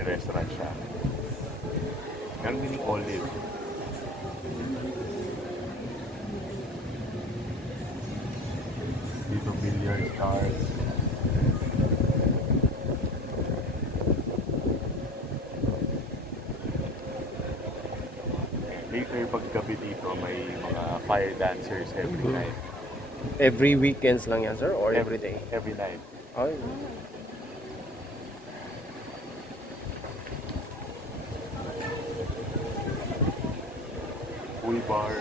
may restaurant siya. Meron din yung Olive. Dito billiard stars. Later paggabi dito may mga fire dancers every night. Every weekends lang yan, sir? Or every day? Every night. Ay. Pool bar.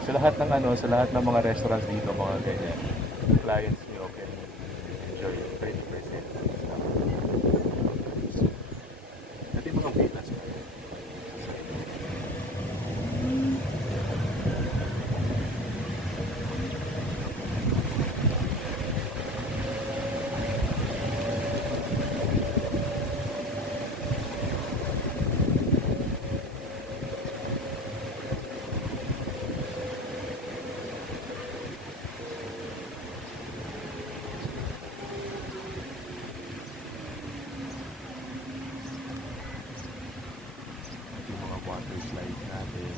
Sa lahat ng sa lahat ng mga restaurants dito, mga ganyan, clients niyo can enjoy 30% discount. Ito yung mga villas. Yung mga water slide natin.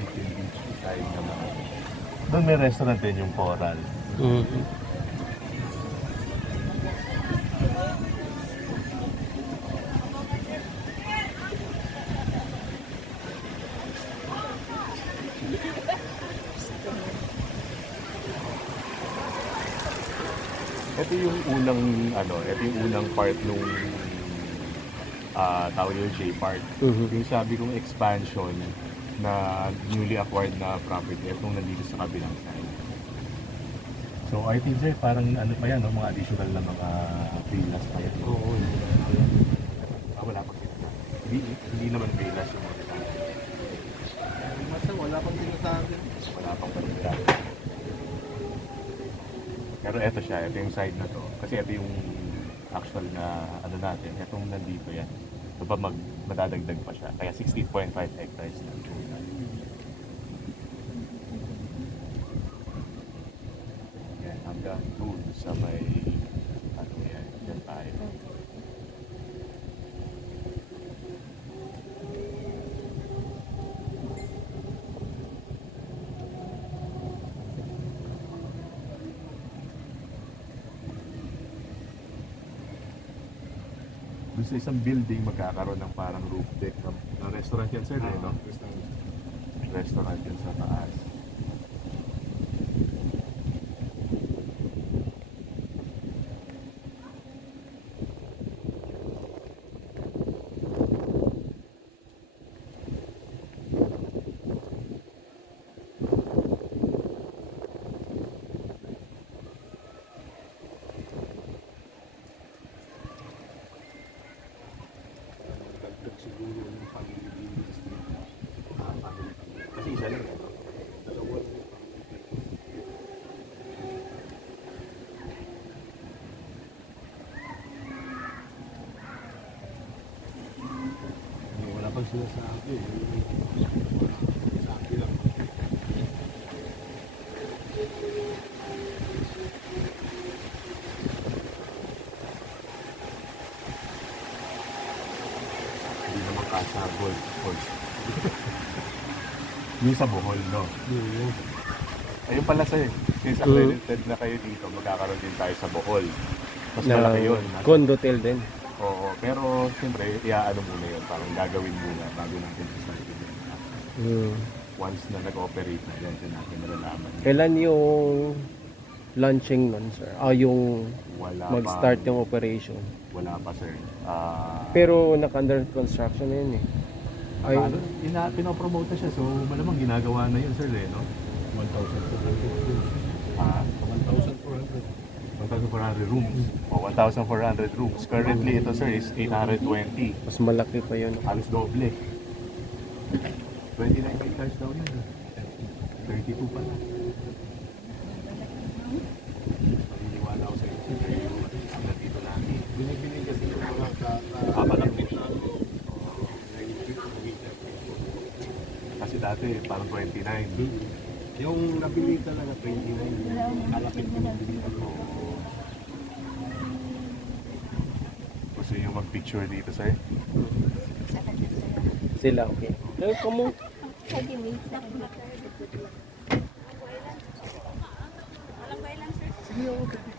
Ito yung beach side naman. Doon may restaurant din yung Coral. Mm-hmm. Ito yung unang ito yung unang part nung tawag yung J-Park. Yung sabi kong expansion na newly acquired na property, itong nandito sa kabilang side. So I think sir, parang pa yan, no? Mga additional na mga villas pa yan. Oo. Wala pa sila. Hindi naman villas yung mga sinasabi. Masa wala pang sinasabi. Wala pang balita. Pero ito siya, ito yung side na to. Kasi ito yung actual na natin. Itong nandito yan. Ito pa madadagdag pa siya. Kaya 16.5 hectares na. Yan, hanggang doon sa may yan, dyan tayo. Doon sa isang building magkakaroon ng parang roof deck na restaurant yan sir, no? Restaurant yan sa taas. Dagdag siguro yung family business dito. Kasi isa lang. Dalawa lang. Wala pang sinasabi. Sabi lang. Hindi naman kasabol. Yung sa Bohol, no? Ayun pala sa'yo. Since accredited na kayo dito, magkakaroon din tayo sa Bohol. Mas malaki yun. Condotel din. Oo, pero siyempre, iaano muna yun. Parang gagawin muna bago natin start yun. Once na nag-operate na yan, din natin malalaman. Kailan yung launching nun, sir? Yung Wala mag-start pa, yung operation. Wala pa, sir. Pero naka-under construction na yun eh. Ay, Pinopromote na siya, so malamang ginagawa na yun, sir, no? 1,400. Ah, 1,400. 1,400 rooms. O, 1,400 rooms. Currently, ito, sir, is 820. mas malaki pa yun. Halos doble. 29 hectares daw yun. 32 pa na. Naniniwala ako sa inyo. Ang nandito natin. Binibili kasi yung mga Papalapit. na-invite ko mag-interview. Kasi dati parang 29. Yung nabili talaga 29. Kalapit ko nabili ako. Gusto yung mag-picture dito sa'yo? Sila, okay. Eh, kamu? Sige, wait lang. Walang bailan, sir. Sige, okay.